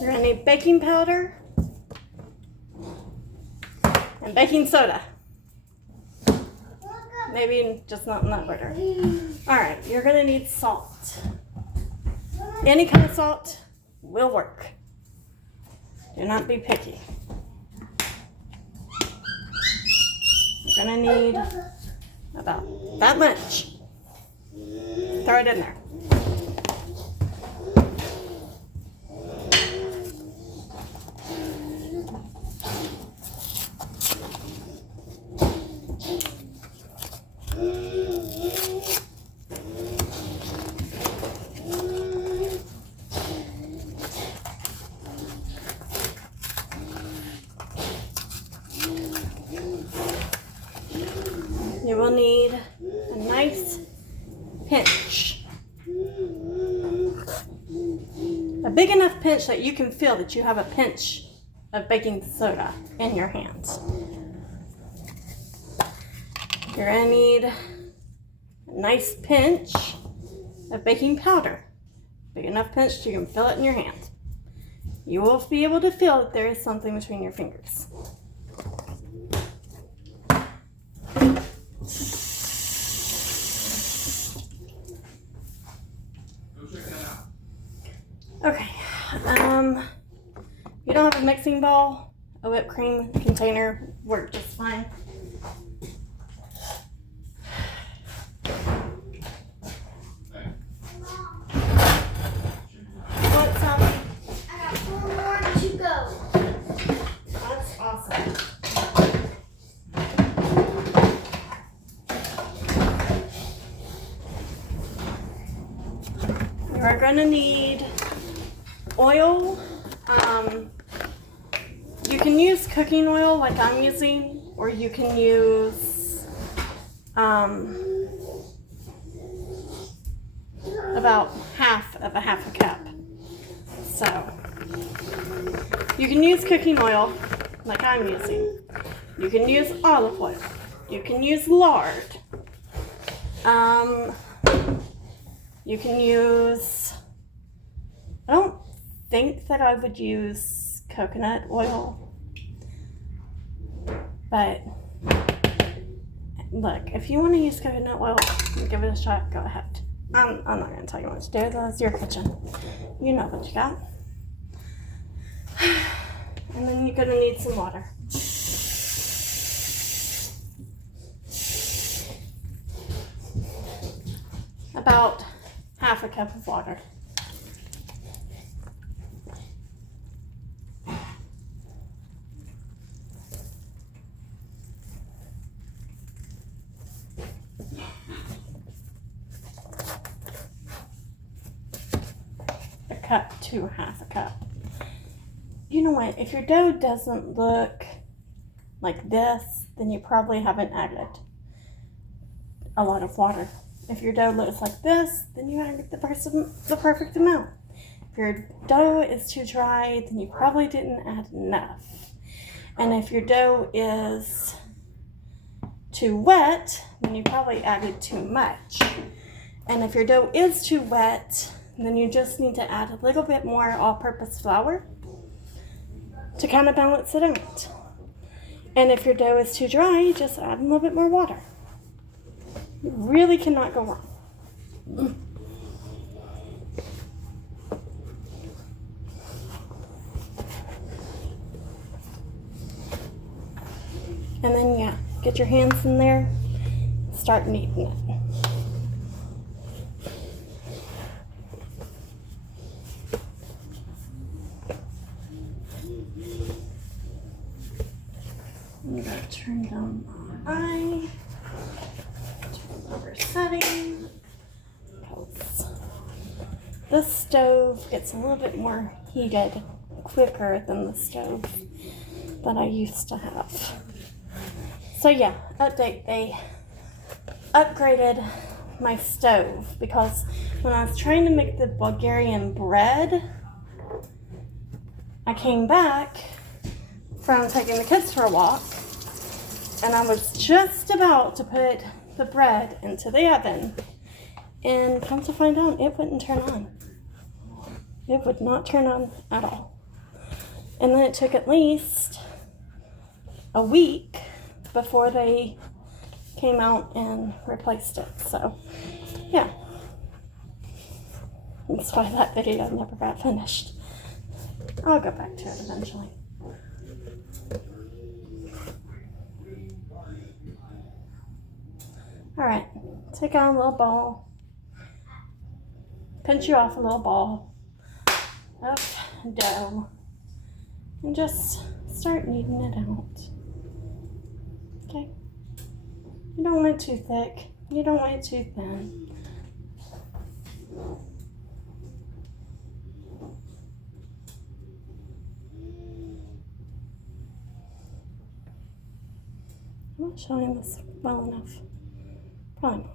You're gonna need baking powder and baking soda. Maybe just not in that order. Alright, you're gonna need salt. Any kind of salt will work. Do not be picky. You're gonna need about that much. Throw it in there. You will need a nice pinch. A big enough pinch that you can feel that you have a pinch of baking soda in your hands. You're going to need a nice pinch of baking powder. Big enough pinch you can feel it in your hand. You will be able to feel that there is something between your fingers. Okay, you don't have a mixing bowl, a whipped cream container work just fine. What's up? I got 4 more to go. That's awesome. You are going to need oil. You can use cooking oil like I'm using, or you can use about half a cup. So you can use cooking oil like I'm using. You can use olive oil. You can use lard. You can use, I don't think that I would use coconut oil, but look, if you want to use coconut oil and give it a shot, go ahead. I'm not going to tell you what to do. That's your kitchen. You know what you got. And then you're going to need some water. About half a cup of water. A cup to half a cup. You know what? If your dough doesn't look like this, then you probably haven't added a lot of water. If your dough looks like this, then you added the perfect amount. If your dough is too dry, then you probably didn't add enough. And if your dough is too wet, then you probably added too much. And if your dough is too wet, then you just need to add a little bit more all-purpose flour to kind of balance it out. And if your dough is too dry, just add a little bit more water. You really cannot go wrong. And then, yeah, get your hands in there, start kneading it. I'm going to turn down my eye. Setting, because this stove gets a little bit more heated quicker than the stove that I used to have. So yeah, update, they upgraded my stove because when I was trying to make the Bulgarian bread, I came back from taking the kids for a walk and I was just about to put the bread into the oven, and come to find out, it wouldn't turn on. It would not turn on at all. And then it took at least a week before they came out and replaced it. So, yeah. That's why that video never got finished. I'll go back to it eventually. Alright, take out a little ball. Pinch you off a little ball of dough. And just start kneading it out. Okay? You don't want it too thick. You don't want it too thin. I'm not showing this well enough. Probably not.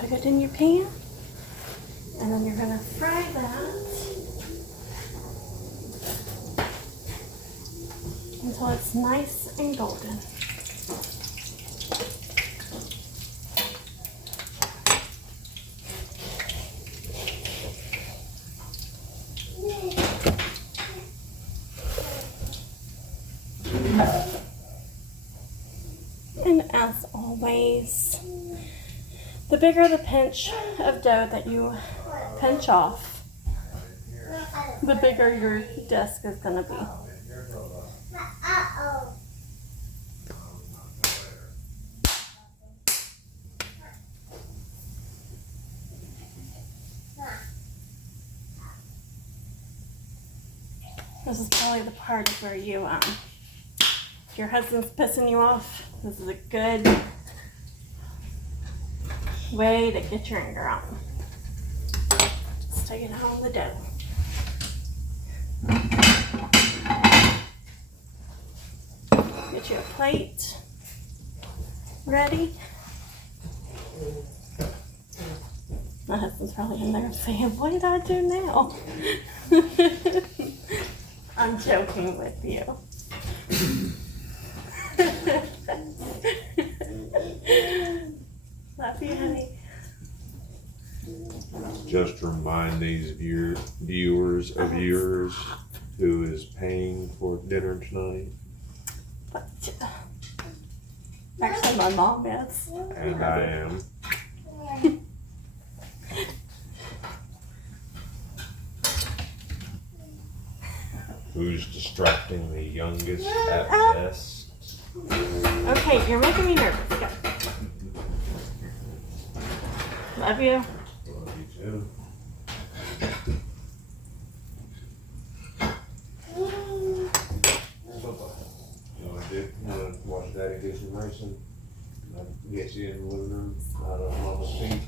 Put it in your pan, and then you're going to fry that until it's nice and golden. And as always, the bigger the pinch of dough that you pinch off, the bigger your disc is going to be. This is probably the part of where you, if your husband's pissing you off, this is a good way to get your anger out. Just take it out on the dough. Get you a plate ready. My husband's probably in there saying, what did I do now? I'm joking with you. Love you, honey. Just remind these viewers of yours who is paying for dinner tonight. But, actually, my mom is. And I am. Who's distracting the youngest at best? Okay, you're making me nervous. Go. Love you. Love you too. You want to watch Daddy do some racing? I'll get you in the living room, out on Mama's feet.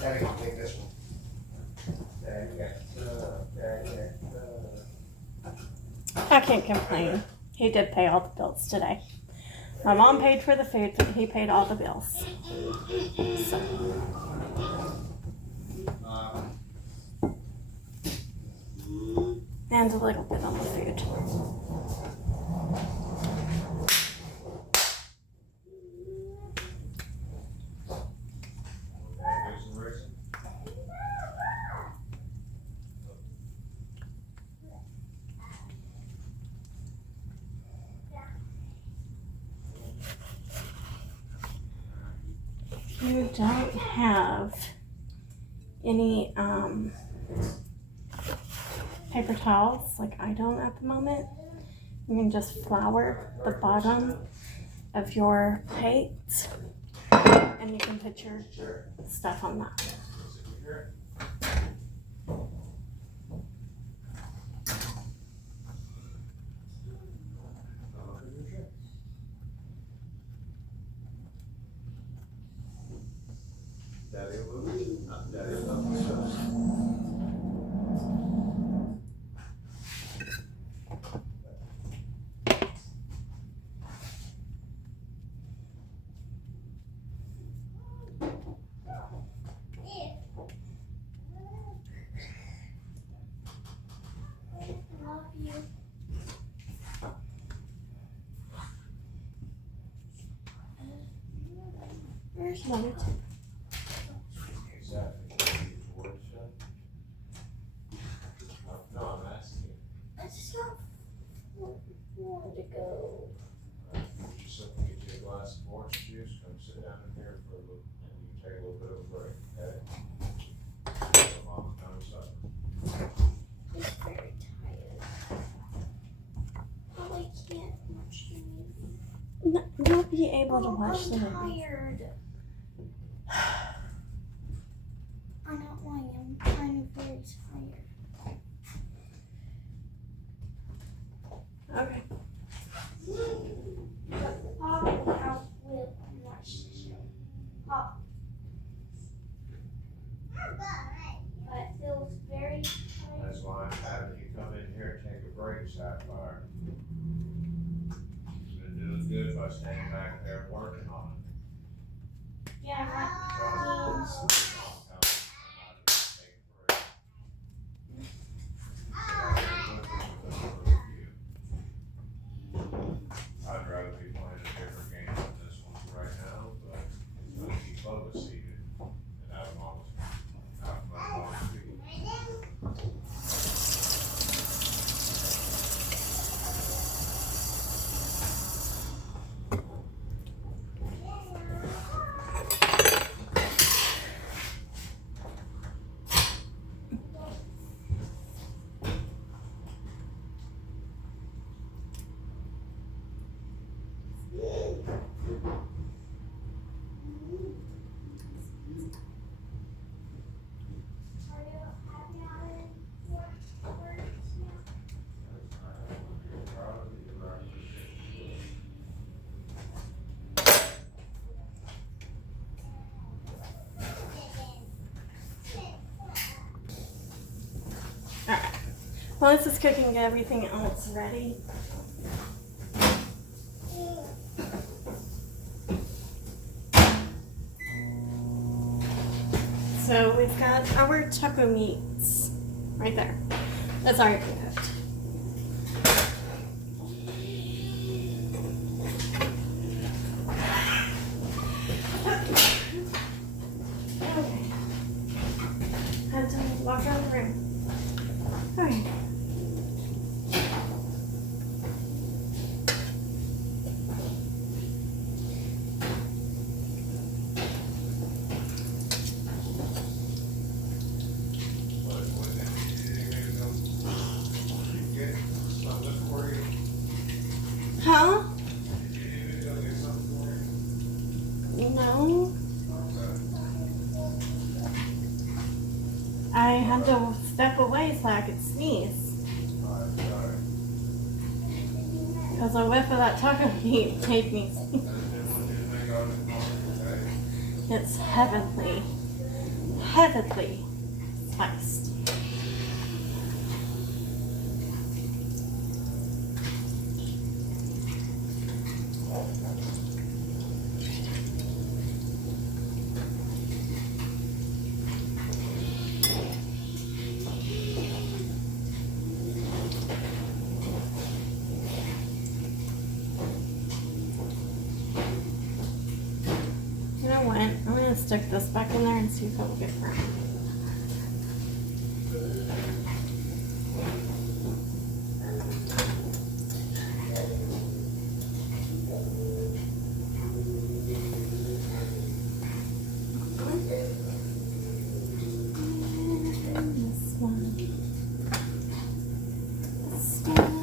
Daddy can take this one. I can't complain. He did pay all the bills today. My mom paid for the food, but he paid all the bills. So. And a little bit on the food. You don't have any paper towels like I don't at the moment. You can just flour the bottom of your plate and you can put your stuff on that. yours? Love it. Exactly. No, I'm asking. I just got more to go. You just get you a glass of orange juice, come sit down in here for a little, and you take a little bit of a break, okay? Mom's done with supper. I'm very tired. Probably can't watch the movie. You'll be able to watch the I'm movie. tired. I know I am. I'm very tired. Okay. But Pop will help with watch the show. Pop. But it feels very tired. That's why I'm having you come in here and take a break, Sapphire. You've been doing good by standing back there and working on it. Yeah, So, right. I'd rather be playing a different game than this one right now, but it's gonna keep Bubba seated and out of Mama's feet. Alright. While this is cooking, get everything else ready. So we've got our taco meats right there. That's already been cooked. Okay. Had to walk around the room. Alright. Huh? No. I had to step away so I could sneeze. Because a whiff of that taco meat made me sneeze. It's heavenly. Heavenly spiced. You know what? I'm gonna stick this back in there and see if it'll get brown. This one. This one.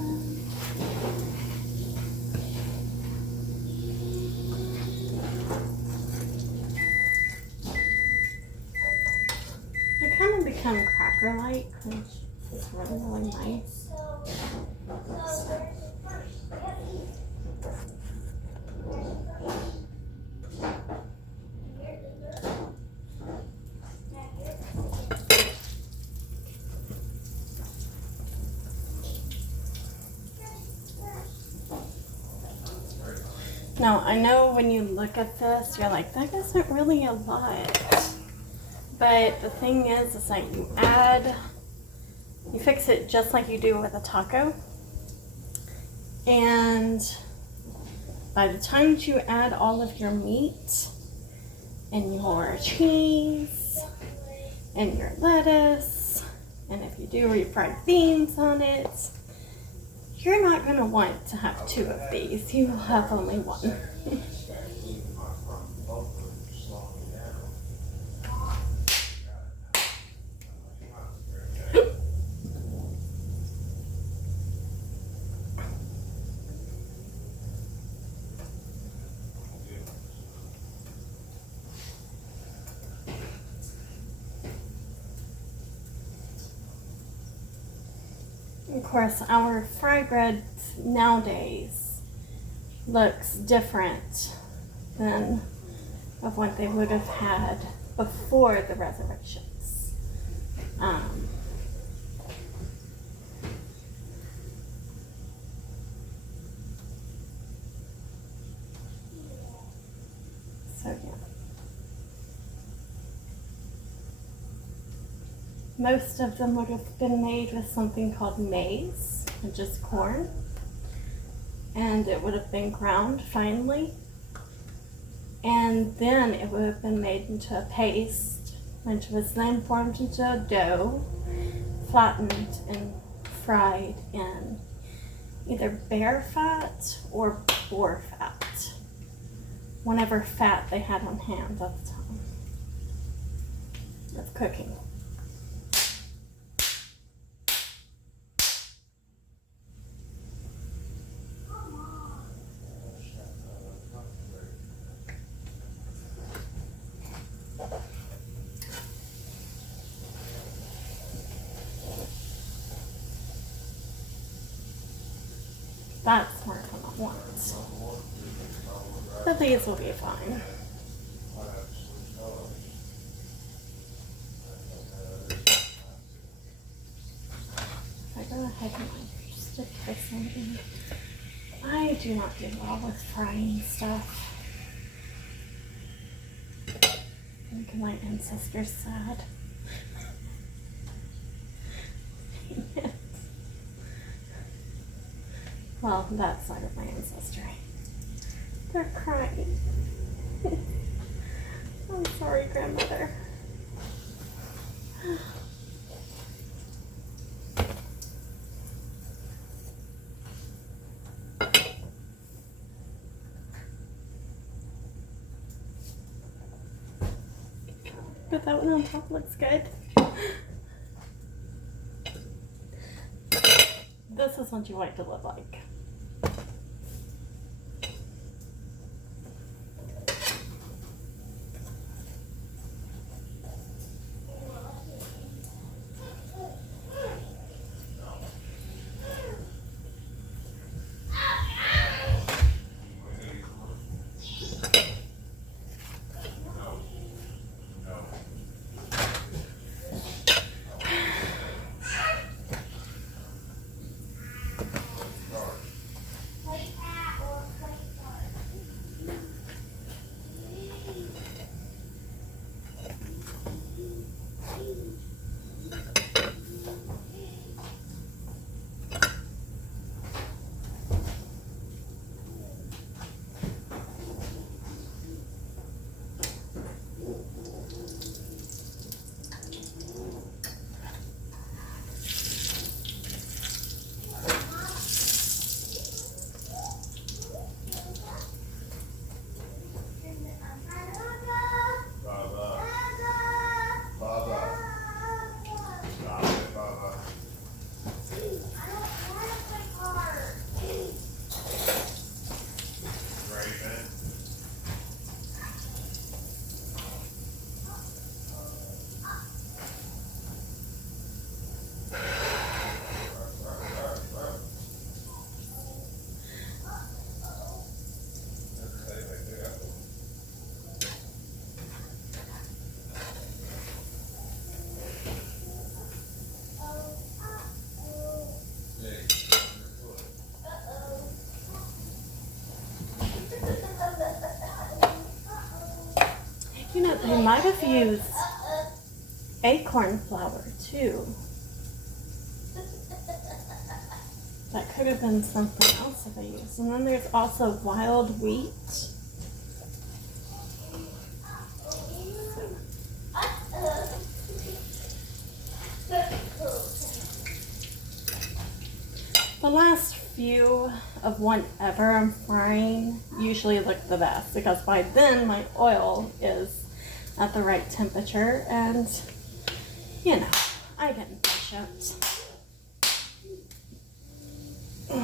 They kind of become cracker-like, which is really, really nice. Now, I know when you look at this, you're like, that isn't really a lot. But the thing is that you fix it just like you do with a taco. And by the time that you add all of your meat, and your cheese and your lettuce, and if you do refried beans on it, you're not going to want to have 2 of these. You will have only one. Of course, our fry bread nowadays looks different than of what they would have had before the reservations. So yeah. Most of them would have been made with something called maize, which is corn, and it would have been ground finely, and then it would have been made into a paste, which was then formed into a dough, flattened and fried in either bear fat or boar fat, whatever fat they had on hand at the time of cooking. That's more than I want. But these will be fine. If I go ahead and stick this in, I do not do well with frying stuff. Make my ancestors sad. Well, that side of my ancestry. They're crying. I'm sorry, grandmother. But that one on top looks good. This is what you want it to look like. You know, they might have used acorn flour too. That could have been something else that they used. And then there's also wild wheat. The last few of whatever I'm frying usually look the best because by then my oil is at the right temperature and, you know, I get impatient. No.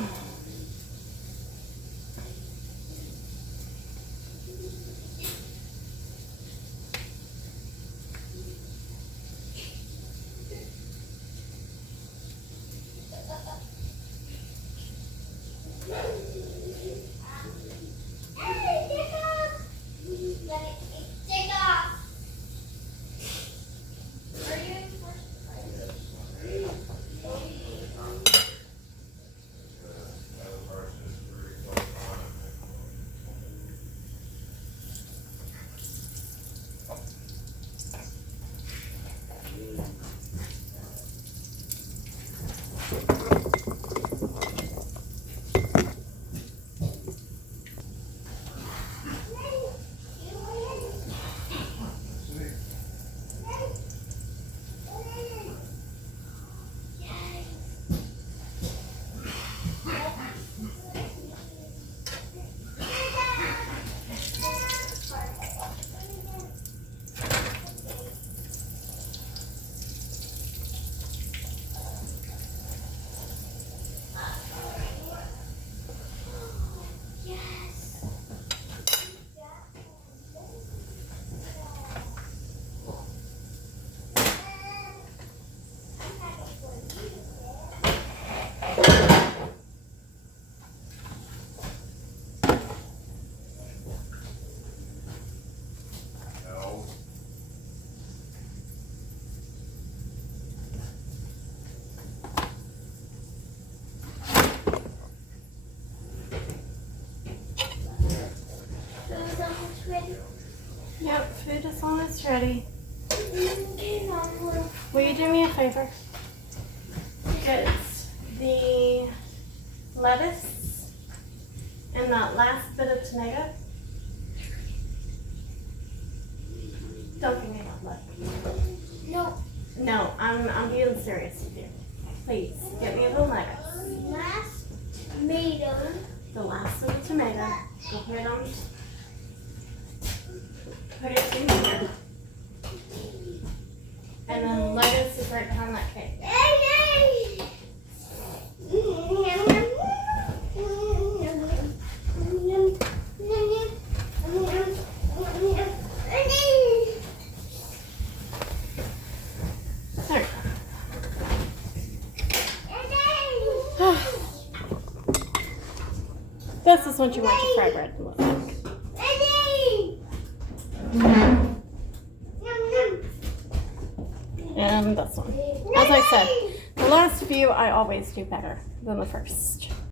Yep, food is almost ready. Will you do me a favor? Get the lettuce and that last bit of tomato. Don't give me that look. No. No, I'm being serious with you. Please, get me the lettuce. Last tomato. The last of the tomato. Go ahead on. Put it in here. And then lettuce is right behind that cake. There you go. This is what you want your fry bread to look like. And this one. As I said, the last few I always do better than the first.